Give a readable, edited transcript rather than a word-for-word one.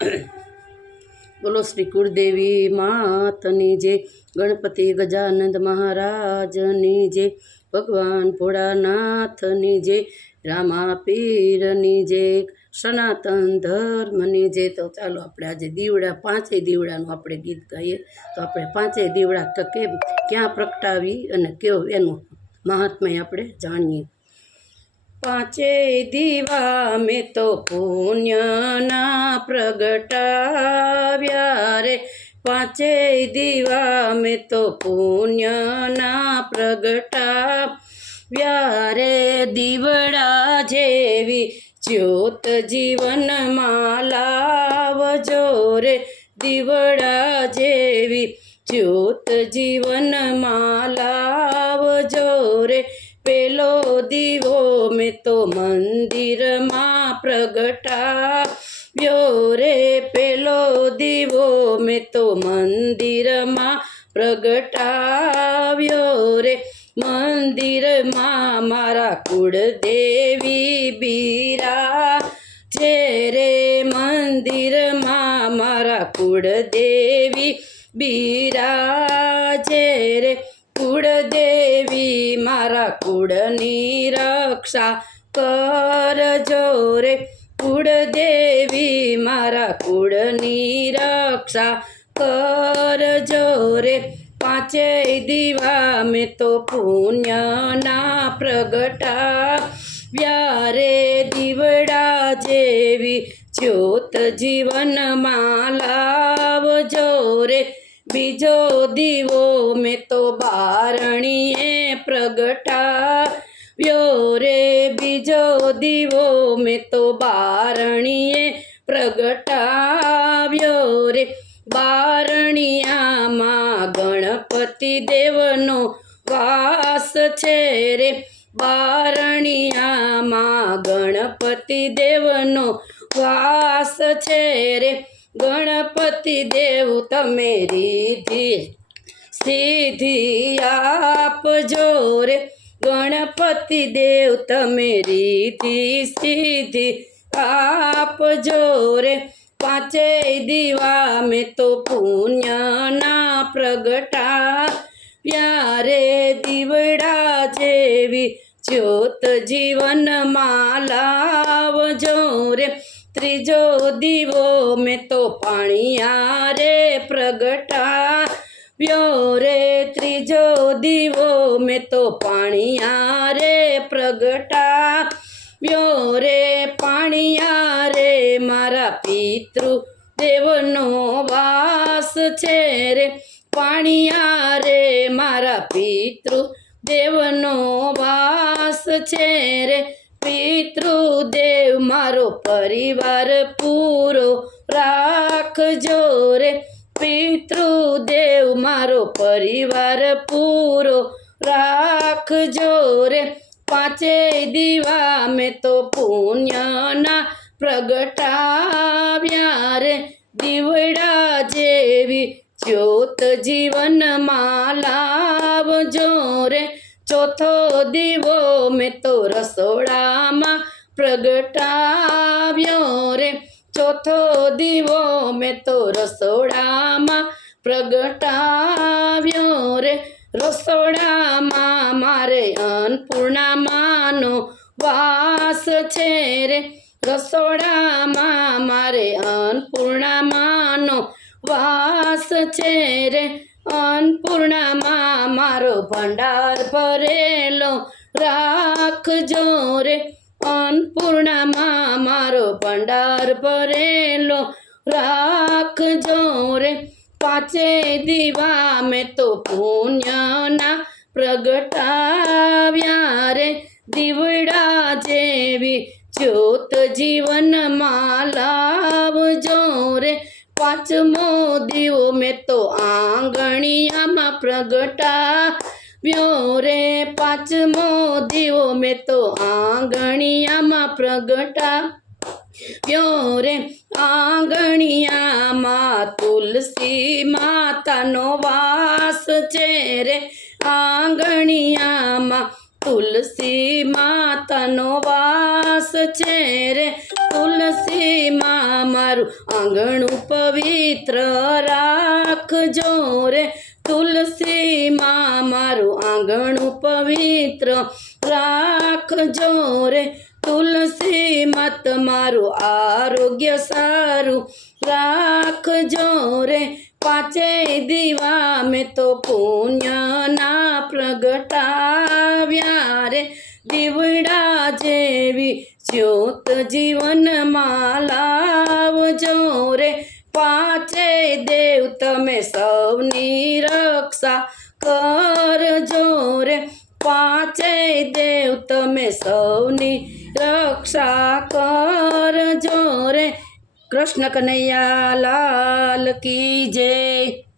बोलो श्री कुलदेवी मातनी जय, गणपति गजानंद महाराजनी जय, भगवान भोळानाथनी जय, रामा पीरनी जय, सनातन धर्मनी जय। तो चालो આપણે આજે દીવડા પાંચેય દીવડાનું આપણે ગીત ગાઈએ। તો આપણે પાંચેય દીવડા કેમ ક્યાં પ્રગટાવી અને કેવો એનું મહાત્મ્ય આપણે જાણીએ। पांचे दीवा में तो पुण्य ना प्रगटाव्या रे, पांचे दीवा में तो पुण्य ना प्रगटाव्या रे, दीवड़ा जेवी ज्योत जीवन लावजो रे, दीवड़ा जेवी ज्योत जीवन लावजो रे। पेलो दीवो में तो मंदिर मां प्रगटाव्यो रे, पेलो दीवो में तो मंदिर मां प्रगटाव्यो रे, मंदिर मां मारा कुलदेवी बिराजे रे, मंदिर मां मारा कुलदेवी बिराजे रे, कुलदेवी मारा कुळनी रक्षा करजो रे, कुलदेवी मारा कुळनी रक्षा करजो रे। पांचेय दीवा में तो पुण्य ना प्रगटाव्या रे, दीवड़ा जेवी ज्योत जीवन मां लावजो रे, बीजो दीवो में तो बारणीए प्रगटाव्यो रे, बीजो दीवो में तो बारणीए प्रगटाव्यो रे, बारणिया मां गणपति देवनो वास छे रे, बारणिया मां गणपति देवनो वास छे रे, गणपति देव तमे रिद्धि सिद्धि आपजो रे, गणपति देव तमे रिद्धि सिद्धि आपजो रे। पांचेय दीवा में तो पुण्य ना प्रगटाव्या रे, दीवड़ा जेवी ज्योत जीवन मां लावजो रे, त्रीजो दीवो में तो पाणिया रे प्रगटाव्यो रे, त्रीजो दीवो में तो पाणिया रे प्रगटाव्यो रे, पाणिया रे मारा पितृ देवनो वास छे रे, पाणिया रे मारा पितृ देवनो वास छे रे, पितृदेव मारो परिवार पूरो राखजो रे, पितृदेव मारो परिवार पूरो राखजो रे। पांचेय दीवा में तो पुण्य ना प्रगटाव्या रे, दीवड़ा जेवी ज्योत जीवन मां लावजो रे, चौथो दीवो में तो रसोड़ा मां प्रगटाव्यो रे, चौथो दीवो में तो रसोड़ा मां प्रगटाव्यो रे, रसोड़ा मां मारे अन्नपूर्णा मानो वास छे रे, रसोड़ा मां मारे अन्नपूर्णा मानो वास छे रे, अन्नपूर्णा मां मारो भंडार भरेलो राखजो रे, अन्नपूर्णा मां मारो भंडार भरेलो राखजो रे। पांचेय दीवा में तो पुण्य ना प्रगटाव्या रे, दीवड़ा जेवी ज्योत जीवन मां लावजो रे, पांचमो दीवो में तो आंगणिया मां प्रगटाव्यो रे, पांचमो दीवो में तो आंगणिया मां प्रगटाव्यो रे, आंगणिया मां तुलसी मातानो वास छे रे, आंगणिया मां तुलसी मातानो वास छे रे, तुलसी मां મારું આંગણું પવિત્ર રાખજો રે તુલસીમાં મારું આંગણું પવિત્ર રાખજો રે તુલસી મત મારું આરોગ્ય સારું રાખજો રે પાંચે દીવા મેં તો પુણ્યના પ્રગટાવ્યા રે દીવડા જેવી જ્યોત જીવનમાં લાવજો રે પાંચે દેવ તમે સૌની રક્ષા કરજો રે પાંચે દેવ તમે સૌની રક્ષા કરજો રે કૃષ્ણ કનૈયા લાલ કી જય।